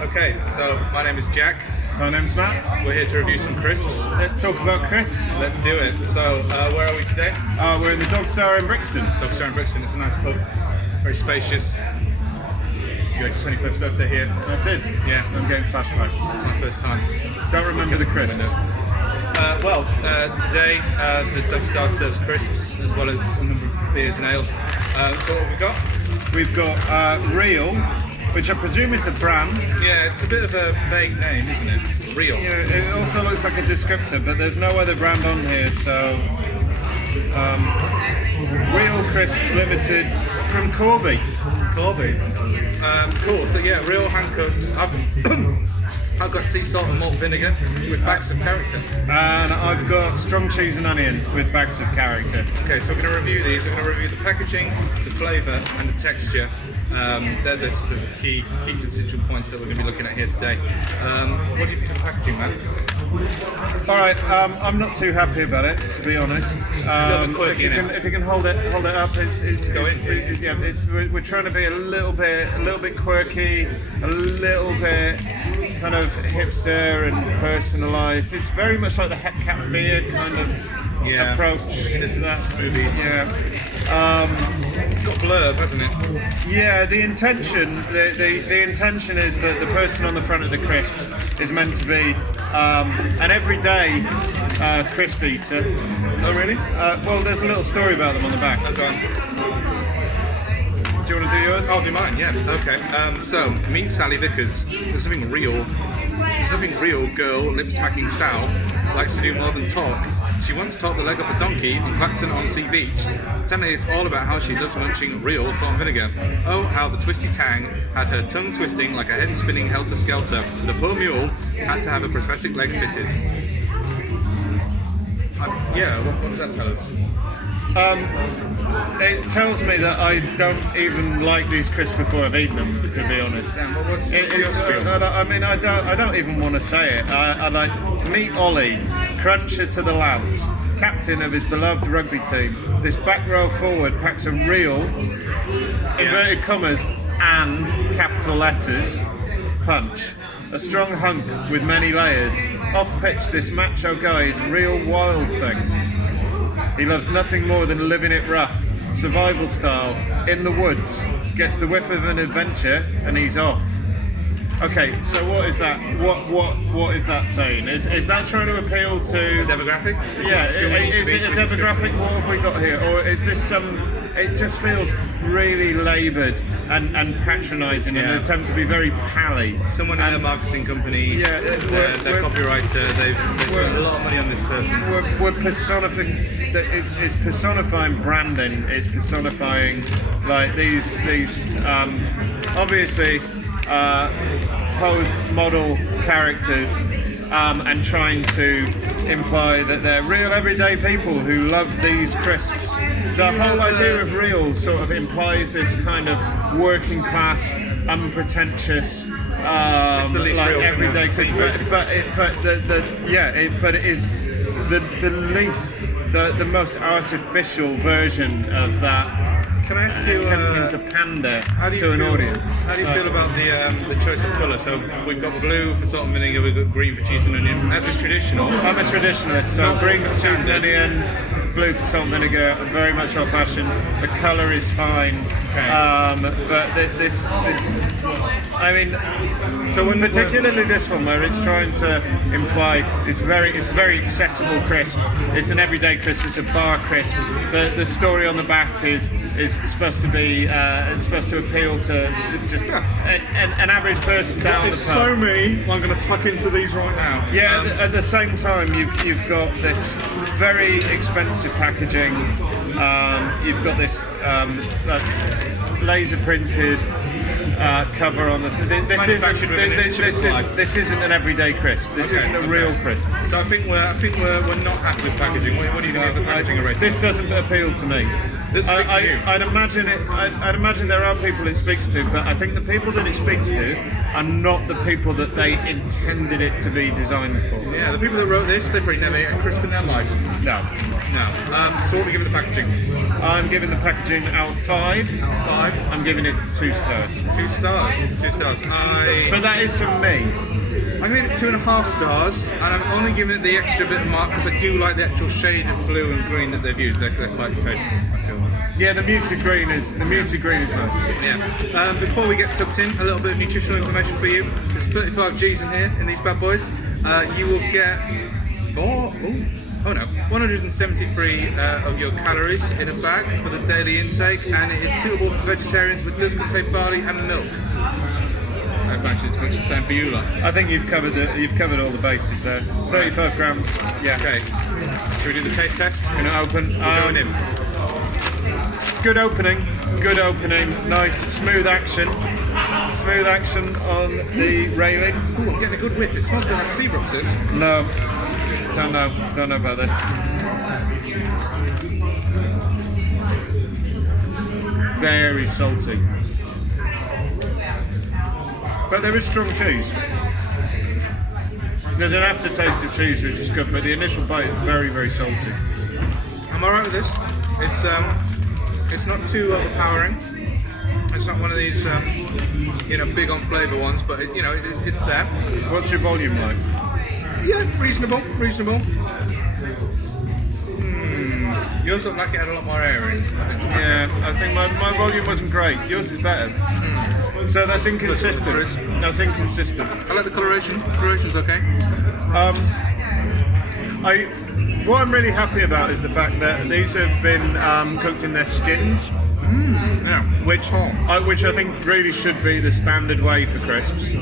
Okay, so my name is Jack. My name's Matt. We're here to review some crisps. Let's talk about crisps. Let's do it. So, where are we today? We're in the Dogstar in Brixton. Dogstar in Brixton. It's a nice pub. Very spacious. You had your 21st birthday here. I did. Yeah. I'm getting flashbacks. It's my first time. Don't remember the crisps. Today the Dogstar serves crisps as well as a number of beers and ales. So what have we got? We've got Real, which I presume is the brand. Yeah, it's a bit of a vague name, isn't it? Real. Yeah, it also looks like a descriptor, but there's no other brand on here, so... Real Crisps Limited from Corby. Cool, so yeah, real hand-cut. I've got sea salt and malt vinegar with bags of character. And I've got strong cheese and onions with bags of character. Okay, so we're going to review these. We're going to review the packaging, the flavour and the texture. They're the sort of key constituent points that we're going to be looking at here today. What do you think of the packaging, Matt? Alright, I'm not too happy about it, to be honest. If you can hold it up, we're trying to be a little bit quirky, a little bit kind of hipster and personalised. It's very much like the Hepcat beer kind of approach. Innocent smoothies. Yeah. It's got blurb, hasn't it? Yeah, the intention is that the person on the front of the crisps is meant to be an everyday crisp eater. Oh, really? Well, there's a little story about them on the back. Do you want to do yours? I'll do mine, yeah. Okay. So, meet Sally Vickers. There's something real girl, lip-smacking Sal, likes to do more than talk. She once taught the leg of a donkey on Clacton-on-Sea Beach. Tell me it's all about how she loves munching real salt and vinegar. Oh, how the twisty tang had her tongue twisting like a head spinning helter-skelter. The poor mule had to have a prosthetic leg fitted. What does that tell us? It tells me that I don't even like these crisps before I've eaten them, to be honest. Damn, what's your feel? I don't even want to say it. I like meet Ollie, cruncher to the lads, captain of his beloved rugby team. This back row forward packs a real, inverted commas, and capital letters, punch. A strong hunk with many layers. Off pitch, this macho guy is a real wild thing. He loves nothing more than living it rough, survival style, in the woods. Gets the whiff of an adventure, and he's off. Okay, so what is that? What is that saying? Is that trying to appeal to demographic? Is it a demographic? What have we got here, or is this some? It just feels really laboured and patronising in an attempt to be very pally. Someone in a marketing company, their copywriter, they've spent a lot of money on this person. We're personifying. It's personifying branding. It's personifying like these obviously posed model characters and trying to imply that they're real everyday people who love these crisps. The whole idea of real sort of implies this kind of working class, unpretentious, it's the least like real everyday crisp. But it is the least, the most artificial version of that. Can I ask you, attempting to pander to an audience? How do you feel about the choice of colour? So we've got blue for salt and vinegar, we've got green for cheese and onion. As is traditional. I'm a traditionalist, so green for cheese and onion, blue for salt and vinegar, very much old-fashioned. The colour is fine, but this, I mean, so when particularly this one where it's trying to imply it's a very accessible crisp. It's an everyday crisp. It's a bar crisp. The story on the back is supposed to be it's supposed to appeal to just an average person down the pub. It's so me. I'm going to tuck into these right now. Yeah. At the same time, you've got this very expensive packaging. You've got this laser printed cover on the. This isn't an everyday crisp. This isn't a real crisp. So I think we're not happy with packaging. What do you think of the packaging rating? This doesn't appeal to me. That speaks to you. I'd imagine there are people it speaks to, but I think the people that it speaks to are not the people that they intended it to be designed for. Yeah, the people that wrote this, they probably never ate a crisp in their life. No. So what are we giving the packaging? I'm giving the packaging out of 5. Out of 5? I'm giving it 2 stars. 2 stars. 2 stars. But that is from me. I'm giving it 2.5 stars, and I'm only giving it the extra bit of mark because I do like the actual shade of blue and green that they've used. They're quite tasteful, I feel. Yeah, the muted green is nice. Yeah. Before we get tucked in, a little bit of nutritional information for you. There's 35 G's in here in these bad boys. You will get 173 of your calories in a bag for the daily intake, and it is suitable for vegetarians, but does contain barley and milk. I imagine it's much the same for you lot. I think you've covered all the bases there. 35 grams. Yeah. Okay. Should we do the taste test? Gonna open. Going in. Good opening. Nice smooth action. Smooth action on the railing. Ooh, I'm getting a good whiff. It smells a bit like Seabrooks is. No. Don't know about this. Very salty. But there is strong cheese. There's an aftertaste of cheese which is good, but the initial bite is very, very salty. I'm alright with this. It's not too overpowering. It's not one of these, big on flavour ones, but it's there. What's your volume like? Yeah, reasonable. Yours looked like it had a lot more air in. Yeah, I think my volume wasn't great. Yours is better. So that's inconsistent. I like the coloration. Coloration's okay. What I'm really happy about is the fact that these have been cooked in their skins. Yeah. Which I think really should be the standard way for crisps.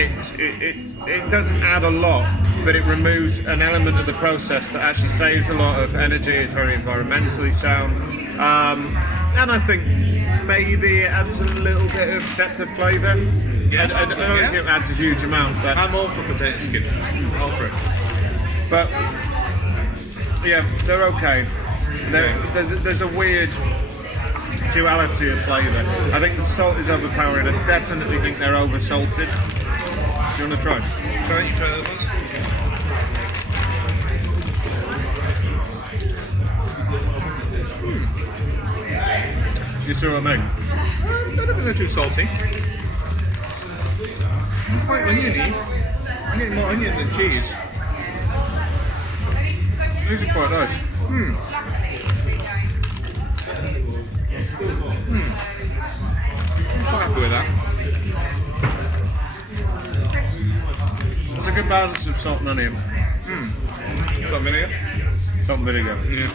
It doesn't add a lot, but it removes an element of the process that actually saves a lot of energy. It's very environmentally sound, and I think maybe it adds a little bit of depth of flavour. Yeah. I don't think it adds a huge amount, but I'm all for potato skin. All for it. But yeah, they're okay. There's a weird duality of flavour. I think the salt is overpowering. I definitely think they're over salted. Do you want to try? You try those ones? You see what I mean? I don't think they're too salty. Quite oniony. I'm getting more onion than cheese. These are quite nice. I'm quite happy with that. It's a good balance of salt and onion. Salt and vinegar? Salt and vinegar. Yeah.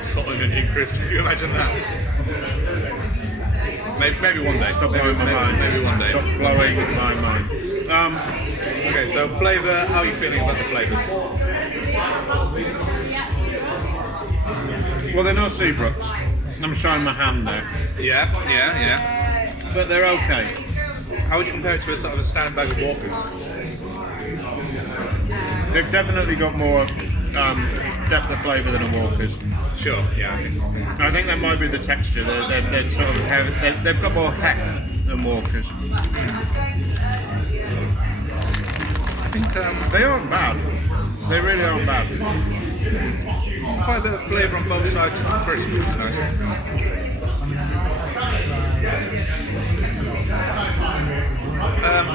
Salt and onion crisp. Can you imagine that? Maybe one day. Stop blowing my mind. Maybe one day. Stop blowing my mind. Okay, so flavour. How are you feeling about the flavours? Well, they're not Seabrooks. I'm showing my hand there. Yeah. But they're okay. How would you compare it to a sort of a standard bag of Walkers? They've definitely got more depth of flavour than a Walker's. Sure. Yeah. I think that might be the texture. They're sort of heavy. They've got more heft than Walker's. I think They aren't bad. They really aren't bad. quite a bit of flavour on both sides of the crisp, which is nice.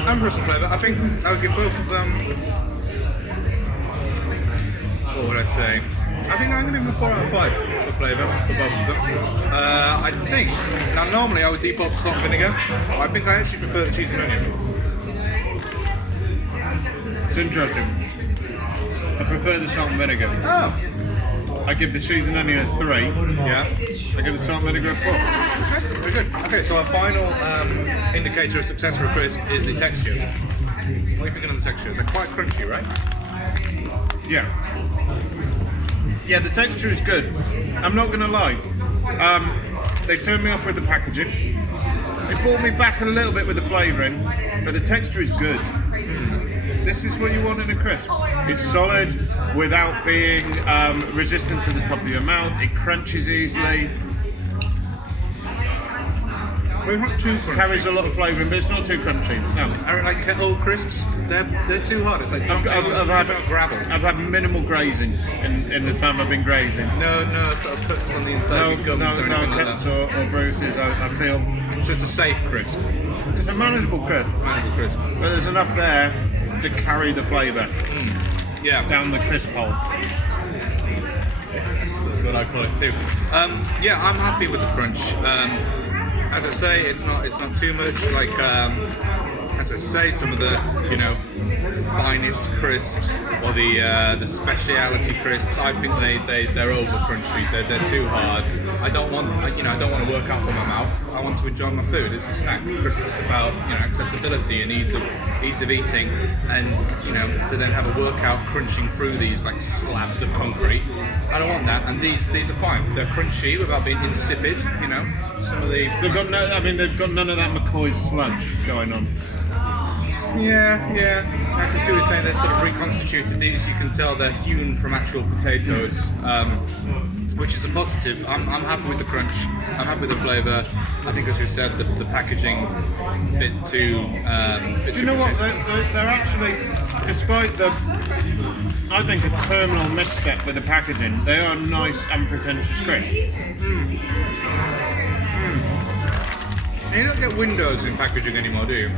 And Bristol flavour. I think I would give both of them. What would I say? I think I'm going to give them a 4 out of 5 for flavour for both of them. I think now normally I would default to salt and vinegar, but I think I actually prefer the cheese and onion. It's interesting. I prefer the salt and vinegar. Oh, I give the cheese and onion a 3. yeah. I give the salt and vinegar a 4. Okay, very good. Okay, so our final indicator of success for a crisp is the texture. What are you thinking of the texture? They're quite crunchy, right? Yeah. Yeah, the texture is good. I'm not going to lie. They turned me off with the packaging. It brought me back a little bit with the flavouring, but the texture is good. This is what you want in a crisp. It's solid without being resistant to the top of your mouth. It crunches easily. We're not too crunchy. Carries a lot of flavour, but it's not too crunchy. No. I like kettle crisps. They're too hard. It's like I've had gravel. I've had minimal grazing in the time I've been grazing. No sort of cuts on the inside of your gums or anything like cuts that. or bruises. I feel So it's a safe crisp. it's a manageable crisp, Manageable crisp. but there's enough there to carry the flavour Yeah. down the crisp hole. That's what I call it too. Yeah, I'm happy with the crunch. As I say, it's not too much. Like as I say, some of the finest crisps or the speciality crisps, I think they're over crunchy. They're too hard. I don't want to work out for my mouth. I want to enjoy my food. It's a snack. Crisps about accessibility and ease of eating, and to then have a workout crunching through these like slabs of concrete. I don't want that. And these are fine. They're crunchy without being insipid. Some of the They've got none of that McCoy's sludge going on. Yeah. I can see what you're saying. They're sort of reconstituted. These, you can tell, they're hewn from actual potatoes, which is a positive. I'm happy with the crunch. I'm happy with the flavour. I think, as we said, the packaging a bit too. Do you know what? They're actually, despite the, I think, a terminal misstep with the packaging, they are nice, unpretentious crisps. You don't get windows in packaging anymore, do you?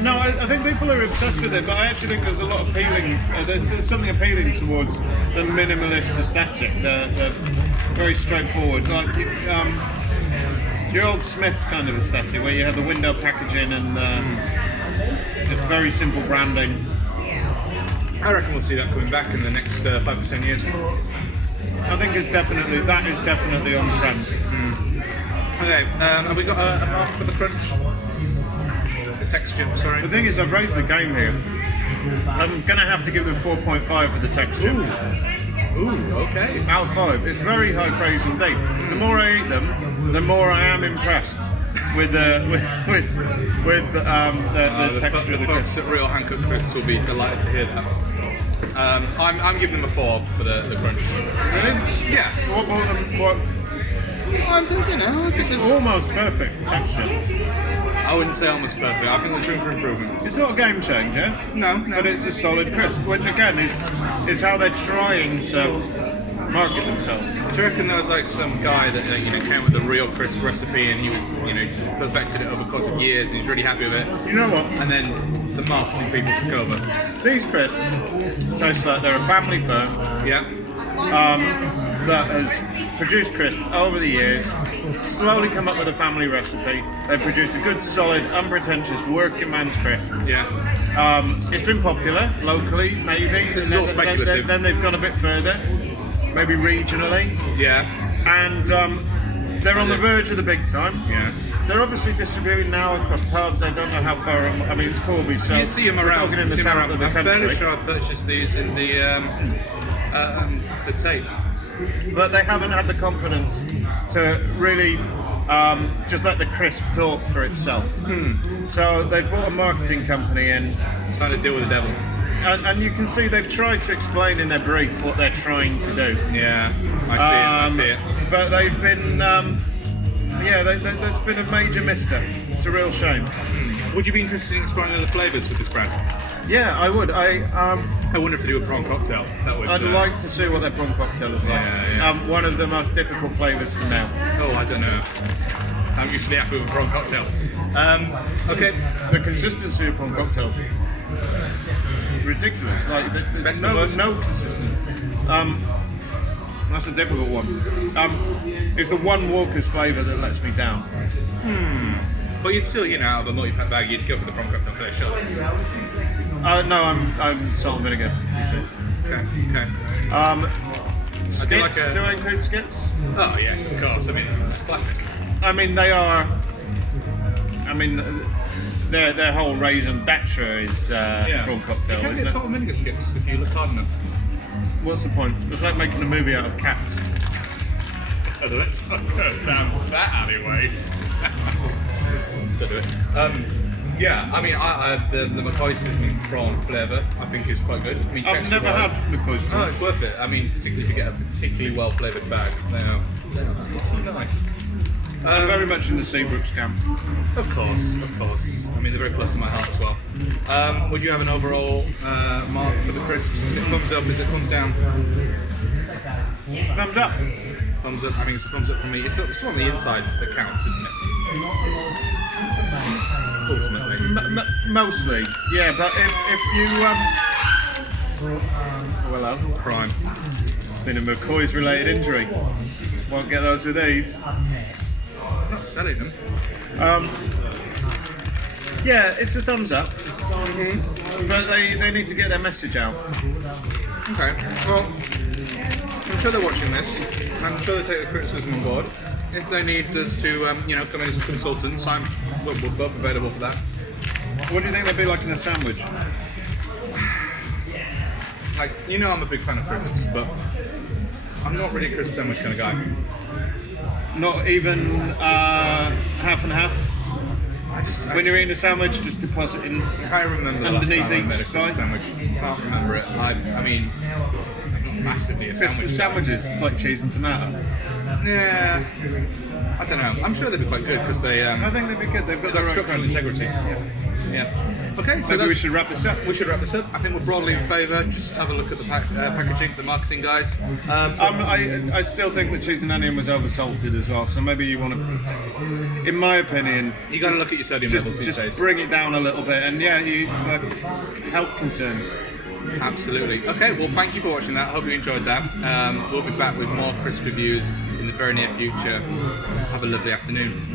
No, I think people are obsessed with it, but I actually think there's a lot appealing. There's something appealing towards the minimalist aesthetic, the very straightforward, like your old Smith's kind of aesthetic, where you have the window packaging and just very simple branding. I reckon we'll see that coming back in the next 5 to 10 years. I think that is definitely on trend. Okay, have we got a mark for the crunch? The texture, sorry. The thing is, I've raised the game here. I'm going to have to give them 4.5 for the texture. Ooh, okay. Out of 5. It's very high praise indeed. The more I eat them, the more I am impressed with the texture of the folks at Real Hancock Crisps will be delighted to hear that. I'm giving them a 4 for the crunch. Really? Yeah. What? I'm thinking, It's almost perfect texture. I wouldn't say almost perfect. I think there's room for improvement. It's not a game changer. No. But it's a solid crisp, which again is how they're trying to market themselves. Do you reckon there was like some guy that came with the real crisp recipe and he was perfected it over the course of years and he's really happy with it? You know what? And then the marketing people took over. These crisps taste like they're a family firm. Yeah. That has produced crisps over the years, slowly come up with a family recipe. They produce a good, solid, unpretentious working man's crisp. Yeah. It's been popular locally, maybe. This is all speculative. Then they've gone a bit further, maybe regionally. Yeah. And they're on the verge of the big time. Yeah. They're obviously distributing now across pubs. I don't know how far. I mean, it's Corby, so You see them around. talking in the south of the I'm country. fairly sure I purchased these in the tape. But they haven't had the confidence to really just let the crisp talk for itself. So they brought a marketing company in. Trying to deal with the devil. And you can see they've tried to explain in their brief what they're trying to do. Yeah, I see it. But they've been, there's been a major misstep. It's a real shame. Would you be interested in exploring other flavours with this brand? Yeah, I would. I wonder if they do a prawn cocktail. I'd like to see what their prawn cocktail is like. Yeah. One of the most difficult flavours to nail. Oh, I don't know. I'm usually happy with a prawn cocktail. Okay. The consistency of prawn cocktails is ridiculous. Like there's Best no of consistency. That's a difficult one. It's the one Walker's flavour that lets me down. But you'd still, out of a multi-pack bag, you'd go for the prawn cocktail first, sure. No, I'm salt and vinegar. Okay. Skips? do like a- Do I include skips? Oh yes, of course. I mean, classic. I mean, they are. I mean, their whole raisin batcher is prawn cocktail, You can isn't get it? salt and vinegar skips if you look hard enough. What's the point? It's like making a movie out of cats. Let's not go down that alleyway. Don't do it. Yeah, I mean, the McCoy seasoning prawn flavour I think is quite good. I mean, I've never texture-wise- had McCoy's Oh, prawn. it's worth it. I mean, particularly if you get a particularly well flavoured bag, they are pretty nice. I'm very much in the Seabrooks camp. Of course, of course. I mean, they're very close to my heart as well. Would you have an overall mark for the crisps? Is it thumbs up? Is it thumbs down? It's thumbs up. Thumbs up. I think it's a thumbs up from me. It's on the inside that counts, isn't it? Ultimately. Mostly, yeah. But if you well, hello. Crime. It's been a McCoy's related injury. Won't get those with these. I'm not selling them. Yeah, it's a thumbs up. But they need to get their message out. Okay. Well, I'm sure they're watching this. I'm sure they take the criticism on board. If they need us to, come in as consultants, we're both available for that. What do you think they'd be like in a sandwich? Like, I'm a big fan of crisps, but I'm not really a crisp sandwich kind of guy. Not even half and half? When you're eating a sandwich, just deposit in. I can't remember the last Underneath time I made a each crisp side? sandwich. I can't remember it. I mean, I'm not massively a Crisp sandwich. sandwiches, like cheese and tomato. Yeah, I don't know. I'm sure they'd be quite good because they. I think they'd be good. They've got Got their own structure and crunch. integrity. Yeah. Okay, so Maybe we that's- should wrap this up. We should wrap this up. I think we're broadly in favour. Just have a look at the packaging, the marketing guys. I still think the cheese and onion was oversalted as well, so maybe you want to, in my opinion, You got to look at your sodium levels these just days. bring it down a little bit. And yeah, health concerns. Absolutely. Okay, well, thank you for watching that. Hope you enjoyed that. We'll be back with more crisp reviews in the very near future. Have a lovely afternoon.